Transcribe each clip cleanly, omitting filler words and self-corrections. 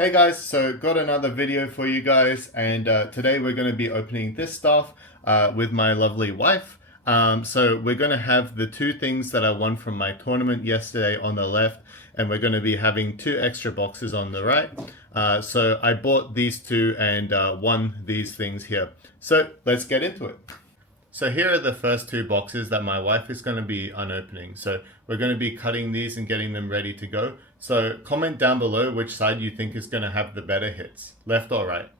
Hey guys, so got another video for you guys, and today we're going to be opening this stuff with my lovely wife. So we're going to have the two things that I won from my tournament yesterday on the left, and we're going to be having two extra boxes on the right. So I bought these two and won these things here. So let's get into it. So here are the first two boxes that my wife is going to be unopening. So we're going to be cutting these and getting them ready to go. So comment down below which side you think is going to have the better hits, left or right.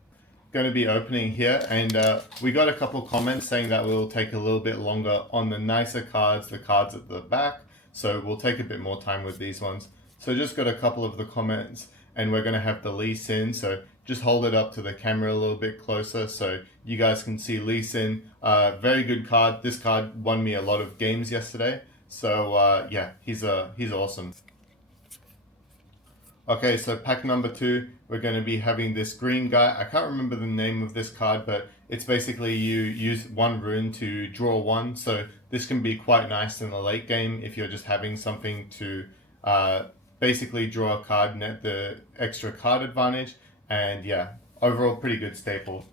Going to be opening here, and we got a couple comments saying that we'll take a little bit longer on the nicer cards, the cards at the back. So we'll take a bit more time with these ones. So just got a couple of the comments, and we're going to have the Lee Sin. So just hold it up to the camera a little bit closer so you guys can see Lee Sin. Very good card. This card won me a lot of games yesterday. So yeah, he's awesome. Okay, so pack number two, we're going to be having this green guy. I can't remember the name of this card, but it's basically you use one rune to draw one. So this can be quite nice in the late game if you're just having something to basically draw a card, net the extra card advantage. And yeah, overall pretty good staple.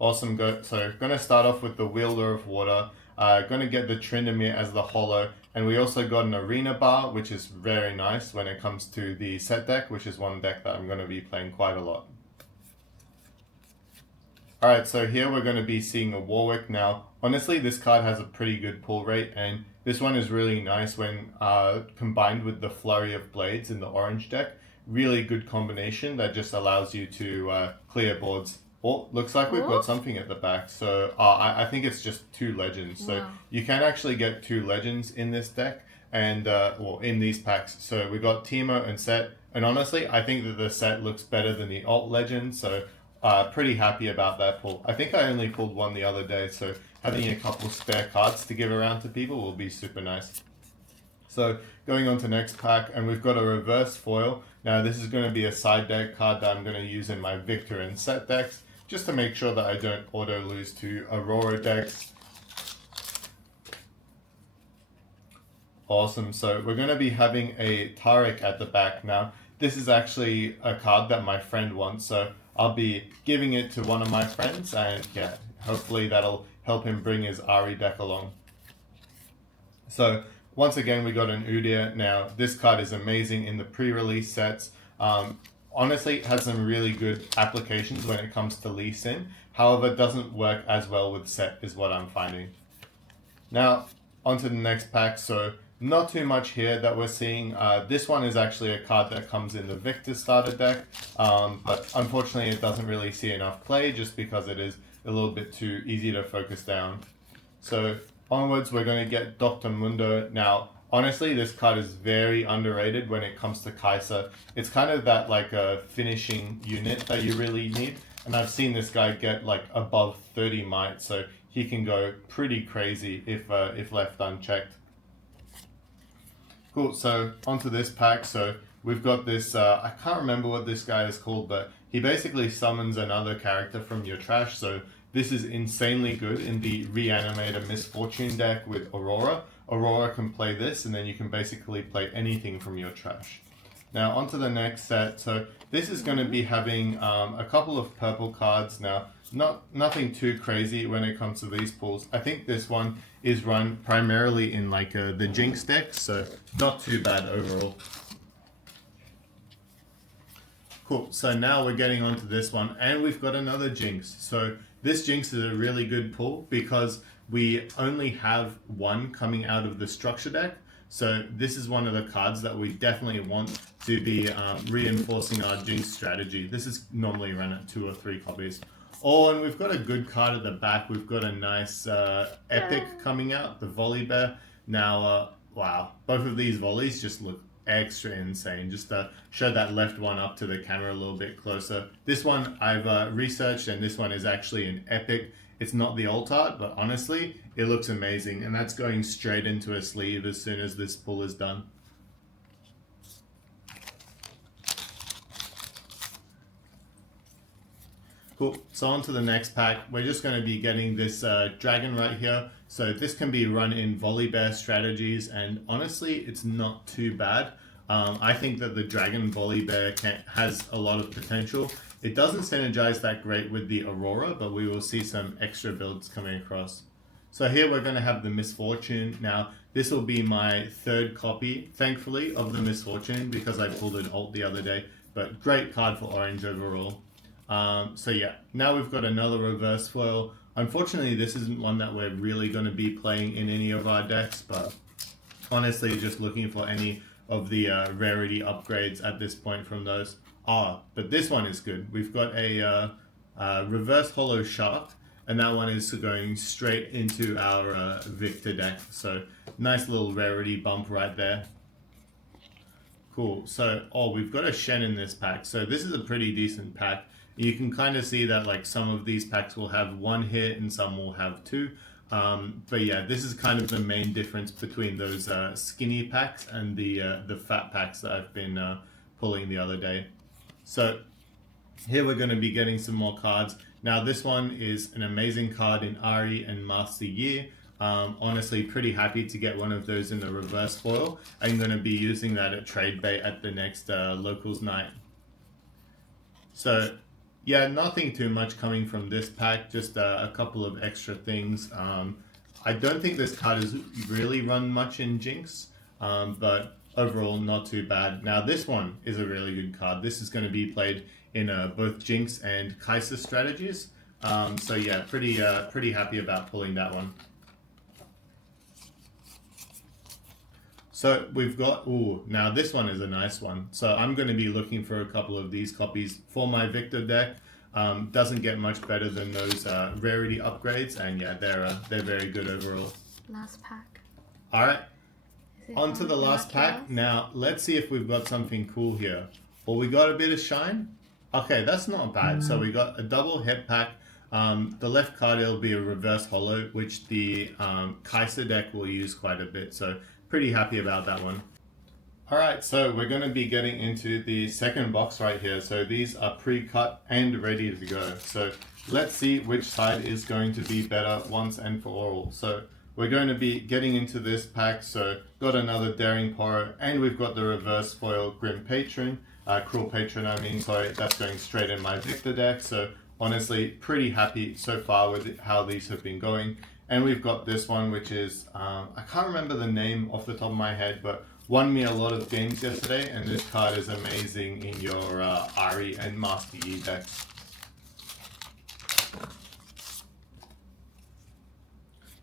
Awesome. So going to start off with the Wielder of Water. Going to get the Tryndamere as the holo. And we also got an Arena Bar, which is very nice when it comes to the set deck, which is one deck that I'm going to be playing quite a lot. Alright, so here we're going to be seeing a Warwick. Now, honestly, this card has a pretty good pull rate, and this one is really nice when combined with the Flurry of Blades in the orange deck. Really good combination that just allows you to clear boards. Oh, looks like we've got something at the back. So I think it's just two legends. So you can actually get two legends in this deck and or in these packs. So we got Teemo and Set. And honestly, I think that the Set looks better than the alt legend. So pretty happy about that pull. I think I only pulled one the other day. So having a couple spare cards to give around to people will be super nice. So going on to next pack, and we've got a reverse foil. Now this is going to be a side deck card that I'm going to use in my Victor and Set decks, just to make sure that I don't auto lose to Aurora decks. Awesome, so we're going to be having a Tarek at the back. Now this is actually a card that my friend wants, so I'll be giving it to one of my friends, and yeah, hopefully that'll help him bring his Ari deck along. So once again, we got an Udyr. Now this card is amazing in the pre-release sets. Honestly, it has some really good applications when it comes to Lee Sin. However, it doesn't work as well with Set is what I'm finding. Now, on to the next pack. So, not too much here that we're seeing. This one is actually a card that comes in the Victor starter deck. But unfortunately, it doesn't really see enough play just because it is a little bit too easy to focus down. So, onwards, we're going to get Dr. Mundo. Now, honestly, this card is very underrated when it comes to Kai'Sa. It's kind of that like a finishing unit that you really need. And I've seen this guy get like above 30 might, so he can go pretty crazy if left unchecked. Cool, so onto this pack. So we've got this, I can't remember what this guy is called, but he basically summons another character from your trash. So this is insanely good in the Reanimator Misfortune deck with Aurora. Aurora can play this, and then you can basically play anything from your trash. Now, on to the next set. So this is going to be having a couple of purple cards. Now, nothing too crazy when it comes to these pulls. I think this one is run primarily in like the Jinx deck, so not too bad overall. Cool, so now we're getting onto this one, and we've got another Jinx. So this Jinx is a really good pull because we only have one coming out of the structure deck. So this is one of the cards that we definitely want to be reinforcing our Jinx strategy. This is normally run at 2 or 3 copies. Oh, and we've got a good card at the back. We've got a nice epic coming out, the Volley Bear. Now, wow, both of these volleys just look extra insane. Just to show that left one up to the camera a little bit closer. This one I've researched, and this one is actually an epic. It's not the alt art, but honestly, it looks amazing. And that's going straight into a sleeve as soon as this pull is done. Cool, so on to the next pack. We're just going to be getting this dragon right here. So this can be run in Volley Bear strategies, and honestly, it's not too bad. I think that the Dragon Volley Bear has a lot of potential. It doesn't synergize that great with the Aurora, but we will see some extra builds coming across. So here we're going to have the Misfortune. Now, this will be my third copy, thankfully, of the Misfortune because I pulled an alt the other day. But great card for orange overall. So yeah, now we've got another reverse foil. Unfortunately, this isn't one that we're really going to be playing in any of our decks, but honestly, just looking for any of the rarity upgrades at this point from those. But this one is good. We've got a reverse holo shark, and that one is going straight into our Victor deck. So nice little rarity bump right there. Cool. So, we've got a Shen in this pack. So this is a pretty decent pack. You can kind of see that like some of these packs will have one hit and some will have two. But yeah, this is kind of the main difference between those skinny packs and the fat packs that I've been pulling the other day. So here we're going to be getting some more cards. Now this one is an amazing card in Ari and Master Yi. Honestly, pretty happy to get one of those in the reverse foil. I'm going to be using that at trade bait at the next locals night. So yeah, nothing too much coming from this pack, just a couple of extra things. I don't think this card has really run much in Jinx, but overall not too bad. Now this one is a really good card. This is going to be played in both Jinx and Kai'Sa strategies. So yeah, pretty happy about pulling that one. So we've got, now this one is a nice one. So I'm going to be looking for a couple of these copies for my Victor deck. Doesn't get much better than those rarity upgrades, and yeah, they're very good overall. Last pack. All right, on to the last pack. Now let's see if we've got something cool here. Well, we got a bit of shine. Okay, that's not bad. So we got a double hit pack. The left card will be a reverse holo, which the Kai'Sa deck will use quite a bit. So pretty happy about that one. Alright, so we're going to be getting into the second box right here. So these are pre-cut and ready to go. So let's see which side is going to be better once and for all. So we're going to be getting into this pack. So got another Daring Poro, and we've got the reverse foil Grim Patron. Cruel Patron, I mean, sorry, that's going straight in my Victor deck. So honestly, pretty happy so far with how these have been going. And we've got this one, which is, I can't remember the name off the top of my head, but won me a lot of games yesterday, and this card is amazing in your Ari and Master Yi decks.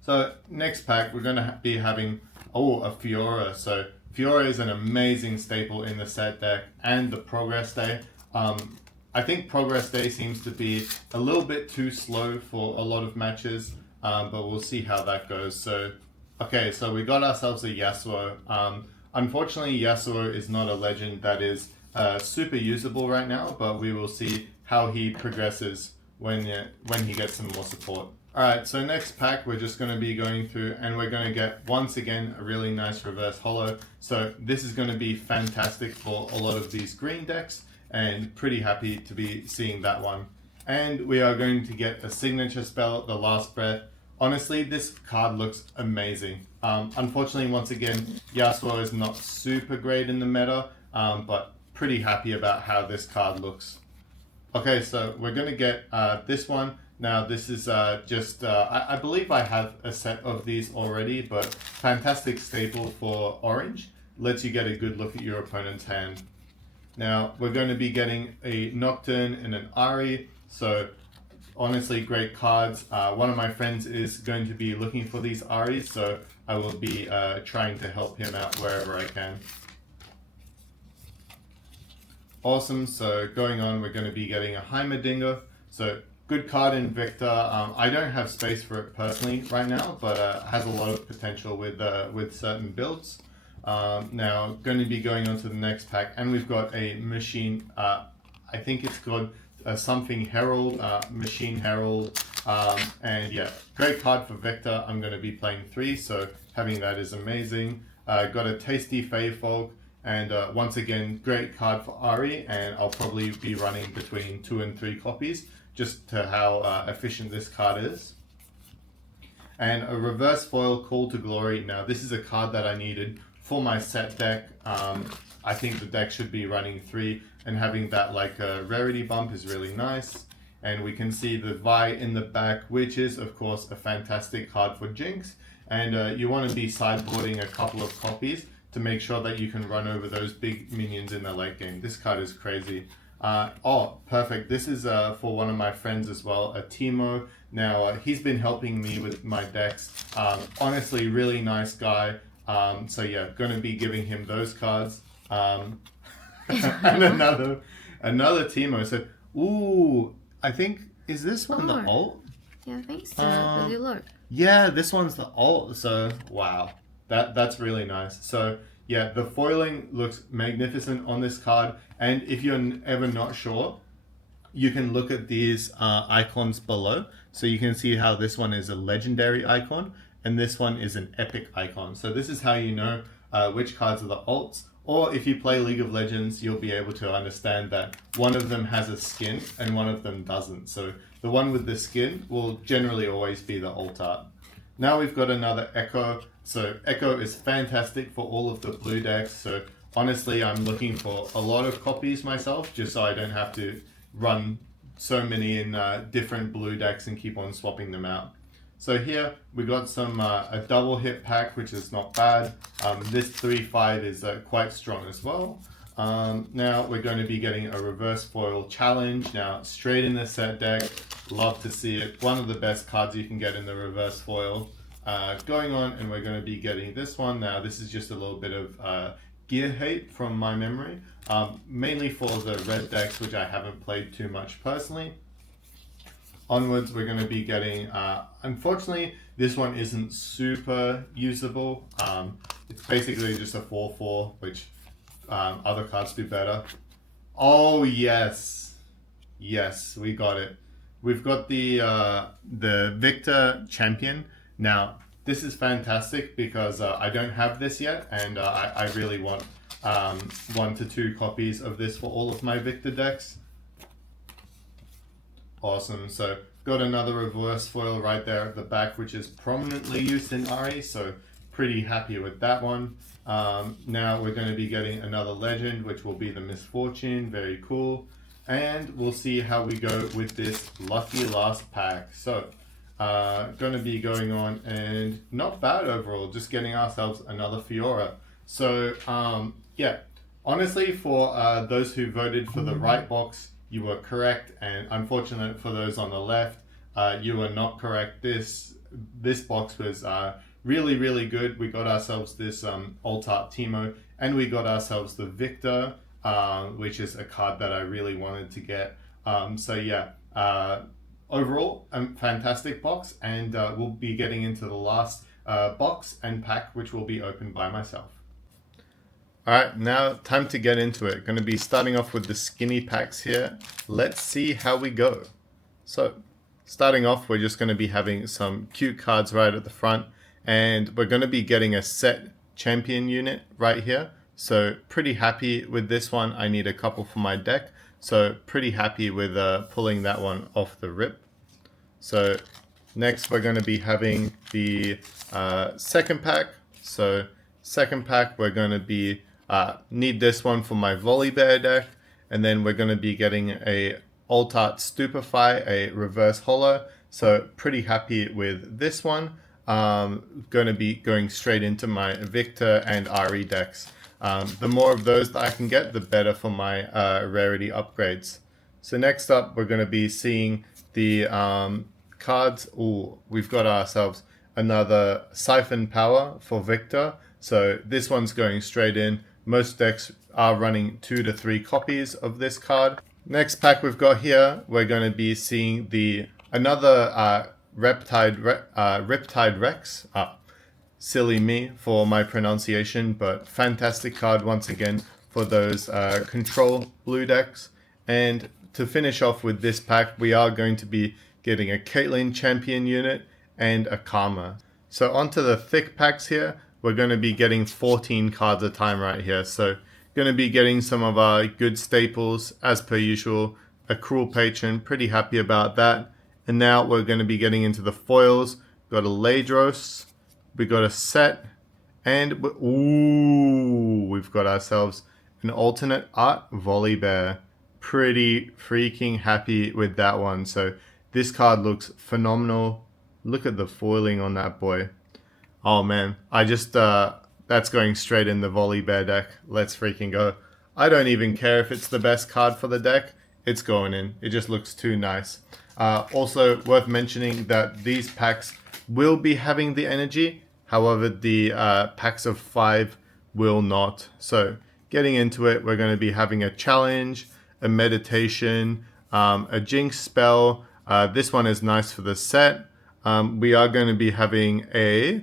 So next pack, we're going to be having, a Fiora. So Fiora is an amazing staple in the set deck and the Progress Day. I think Progress Day seems to be a little bit too slow for a lot of matches. But we'll see how that goes. So, okay, so we got ourselves a Yasuo. Unfortunately, Yasuo is not a legend that is super usable right now, but we will see how he progresses when he gets some more support. Alright, so next pack we're just going to be going through, and we're going to get, once again, a really nice reverse holo. So this is going to be fantastic for a lot of these green decks, and pretty happy to be seeing that one. And we are going to get a signature spell, the Last Breath. Honestly, this card looks amazing. Unfortunately, once again, Yasuo is not super great in the meta, but pretty happy about how this card looks. Okay, so we're going to get this one. Now, this is I believe I have a set of these already, but fantastic staple for orange. Lets you get a good look at your opponent's hand. Now, we're going to be getting a Nocturne and an Ari, so honestly, great cards. One of my friends is going to be looking for these Aris, so I will be trying to help him out wherever I can. Awesome, so going on, we're going to be getting a Heimerdinger. So good card in Victor. I don't have space for it personally right now, but has a lot of potential with certain builds. Now, going to be going on to the next pack, and we've got a machine, I think it's called something Herald, Machine Herald, and yeah, great card for Vector. I'm going to be playing 3, so having that is amazing. Got a Tasty Fey Folk, and once again, great card for Ari, and I'll probably be running between 2 and 3 copies, just to how efficient this card is. And a reverse foil Call to Glory. Now, this is a card that I needed for my set deck. I think the deck should be running 3, and having that like a rarity bump is really nice. And we can see the Vi in the back, which is of course a fantastic card for Jinx. And you want to be sideboarding a couple of copies to make sure that you can run over those big minions in the late game. This card is crazy. Oh, perfect. This is for one of my friends as well, a Timo. Now, he's been helping me with my decks. Honestly, really nice guy. So yeah, going to be giving him those cards. And another Timo. So, ooh, I think, is this one the alt? Yeah, I think so. Does it look? Yeah, this one's the alt. So, wow. That's really nice. So, yeah, the foiling looks magnificent on this card. And if you're ever not sure, you can look at these icons below. So you can see how this one is a legendary icon and this one is an epic icon. So this is how you know which cards are the alts. Or if you play League of Legends, you'll be able to understand that one of them has a skin and one of them doesn't. So the one with the skin will generally always be the alt art. Now we've got another Echo. So Echo is fantastic for all of the blue decks. So honestly, I'm looking for a lot of copies myself, just so I don't have to run so many in different blue decks and keep on swapping them out. So here we got some a double hit pack, which is not bad. This 3/5 is quite strong as well. Now we're going to be getting a reverse foil challenge. Now straight in the set deck, love to see it. One of the best cards you can get in the reverse foil going on, and we're going to be getting this one. Now this is just a little bit of gear hate from my memory, mainly for the red decks, which I haven't played too much personally. Onwards, we're going to be getting, unfortunately, this one isn't super usable. It's basically just a 4/4, which other cards do better. Oh, yes. Yes, we got it. We've got the Victor Champion. Now, this is fantastic because I don't have this yet, and I really want 1 to 2 copies of this for all of my Victor decks. Awesome. So got another reverse foil right there at the back, which is prominently used in RE, so pretty happy with that one. Now we're going to be getting another legend, which will be the Misfortune. Very cool. And we'll see how we go with this lucky last pack. So going to be going on, and not bad overall, just getting ourselves another Fiora. So yeah, honestly, for those who voted for the right box, you were correct, and unfortunate for those on the left, you were not correct. This box was really, really good. We got ourselves this alt art Timo, and we got ourselves the Victor, which is a card that I really wanted to get. So yeah, overall, a fantastic box, and we'll be getting into the last box and pack, which will be opened by myself. Alright, now time to get into it. Going to be starting off with the skinny packs here. Let's see how we go. So, starting off, we're just going to be having some cute cards right at the front. And we're going to be getting a set champion unit right here. So, pretty happy with this one. I need a couple for my deck. So, pretty happy with pulling that one off the rip. So, next we're going to be having the second pack. So, second pack, we're going to be need this one for my Volibear deck, and then we're going to be getting a Alt Art Stupefy, a reverse holo. So pretty happy with this one. Going to be going straight into my Victor and RE decks. The more of those that I can get, the better for my rarity upgrades. So next up, we're going to be seeing the cards. Ooh, we've got ourselves another Siphon Power for Victor. So this one's going straight in. Most decks are running 2 to 3 copies of this card. Next pack we've got here, we're going to be seeing another Riptide Rex. Silly me for my pronunciation, but fantastic card once again for those control blue decks. And to finish off with this pack, we are going to be getting a Caitlyn champion unit and a Karma. So onto the thick packs here. We're going to be getting 14 cards a time right here. So going to be getting some of our good staples as per usual. A Cruel Patron, pretty happy about that. And now we're going to be getting into the foils. Got a Ladros, we got a set, and ooh, we've got ourselves an alternate art Volibear. Pretty freaking happy with that one. So this card looks phenomenal. Look at the foiling on that boy. Oh man, I just, that's going straight in the Volibear deck. Let's freaking go. I don't even care if it's the best card for the deck. It's going in. It just looks too nice. Also worth mentioning that these packs will be having the energy. However, the packs of 5 will not. So getting into it, we're going to be having a challenge, a meditation, a jinx spell. This one is nice for the set. We are going to be having a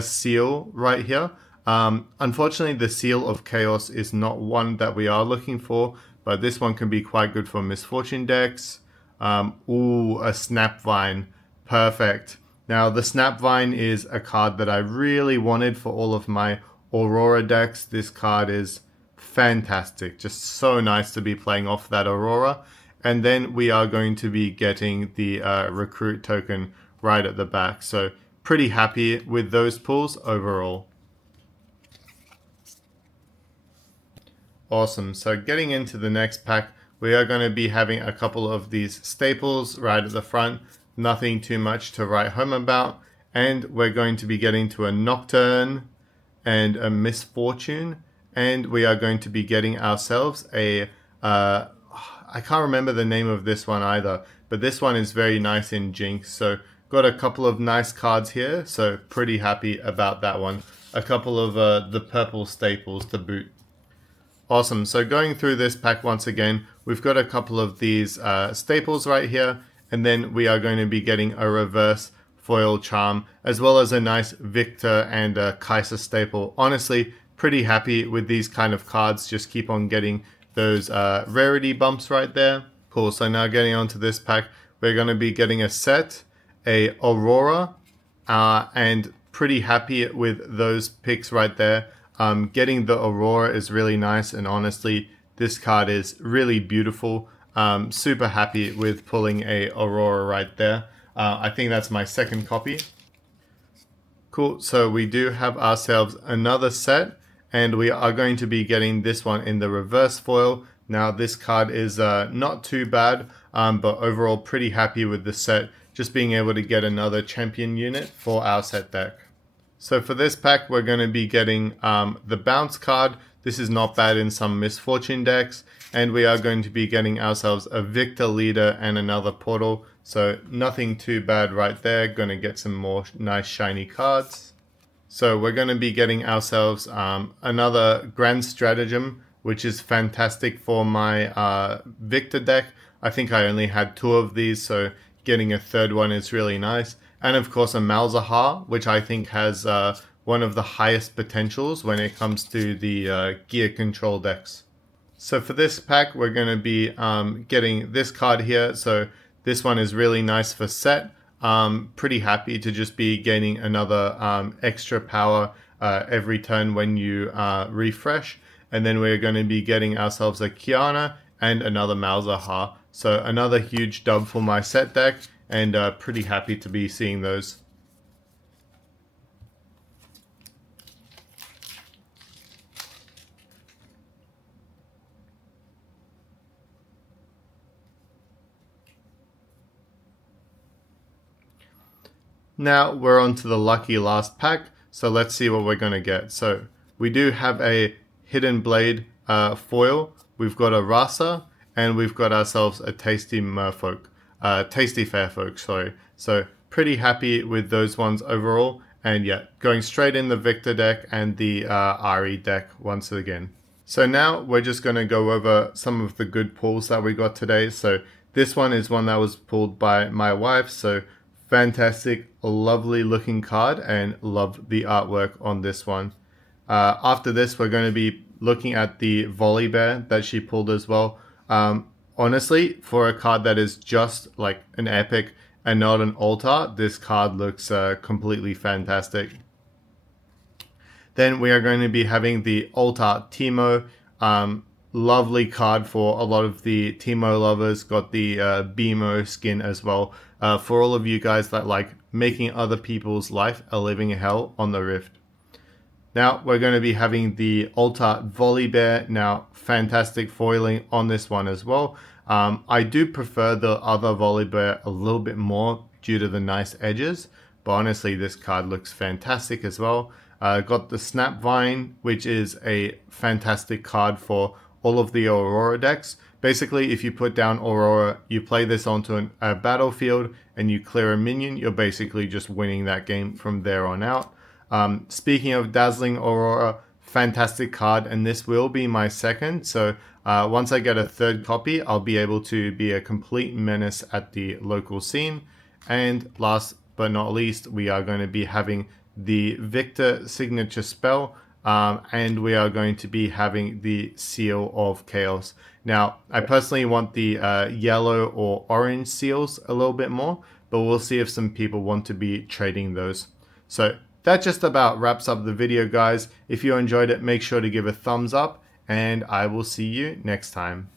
seal right here. Unfortunately, the Seal of Chaos is not one that we are looking for, but this one can be quite good for Misfortune decks. A Snapvine. Perfect. Now, the Snapvine is a card that I really wanted for all of my Aurora decks. This card is fantastic. Just so nice to be playing off that Aurora. And then we are going to be getting the Recruit token right at the back. So pretty happy with those pulls overall. Awesome. So getting into the next pack, we are going to be having a couple of these staples right at the front. Nothing too much to write home about. And we're going to be getting to a Nocturne and a Misfortune. And we are going to be getting ourselves a... I can't remember the name of this one either. But this one is very nice in Jinx. So got a couple of nice cards here. So pretty happy about that one. A couple of the purple staples to boot. Awesome. So going through this pack once again, we've got a couple of these staples right here. And then we are going to be getting a reverse foil charm, as well as a nice Victor and a Kaiser staple. Honestly, pretty happy with these kind of cards. Just keep on getting those rarity bumps right there. Cool. So now getting onto this pack, we're going to be getting a set, a Aurora, and pretty happy with those picks right there. Getting the Aurora is really nice, and honestly, this card is really beautiful. Super happy with pulling a Aurora right there. I think that's my second copy. Cool, so we do have ourselves another set, and we are going to be getting this one in the reverse foil. Now this card is not too bad, but overall pretty happy with the set. Just being able to get another champion unit for our set deck. So for this pack, we're going to be getting the bounce card. This is not bad in some Misfortune decks. And we are going to be getting ourselves a Victor leader and another portal. So nothing too bad right there. Going to get some more nice shiny cards. So we're going to be getting ourselves another Grand Stratagem, which is fantastic for my Victor deck. I think I only had 2 of these, so getting a third one is really nice. And of course a Malzahar, which I think has one of the highest potentials when it comes to the gear control decks. So for this pack, we're going to be getting this card here. So this one is really nice for set. Pretty happy to just be gaining another extra power every turn when you refresh. And then we're going to be getting ourselves a Kiana and another Malzahar. So another huge dub for my set deck, and pretty happy to be seeing those. Now we're on to the lucky last pack, so let's see what we're going to get. So we do have a Hidden Blade foil, we've got a Rasa, and we've got ourselves a Tasty Merfolk. Tasty Fairfolk, sorry. So pretty happy with those ones overall. And yeah, going straight in the Victor deck and the Ari deck once again. So now we're just going to go over some of the good pulls that we got today. So this one is one that was pulled by my wife. So fantastic, lovely looking card, and love the artwork on this one. After this, we're going to be looking at the Volibear that she pulled as well. Honestly, for a card that is just like an epic and not an altar, this card looks completely fantastic. Then we are going to be having the altar Teemo. Lovely card for a lot of the Teemo lovers. Got the BMO skin as well. For all of you guys that like making other people's life a living hell on the Rift. Now we're going to be having the Altar Volley Bear. Now, fantastic foiling on this one as well. I do prefer the other Volley Bear a little bit more due to the nice edges, but honestly this card looks fantastic as well. Got the Snap Vine, which is a fantastic card for all of the Aurora decks. Basically, if you put down Aurora, you play this onto a battlefield and you clear a minion, you're basically just winning that game from there on out. Speaking of Dazzling Aurora, fantastic card, and this will be my second. So once I get a third copy, I'll be able to be a complete menace at the local scene. And last but not least, we are going to be having the Victor signature spell, and we are going to be having the Seal of Chaos. Now, I personally want the yellow or orange seals a little bit more, but we'll see if some people want to be trading those. So that just about wraps up the video, guys. If you enjoyed it, make sure to give a thumbs up, and I will see you next time.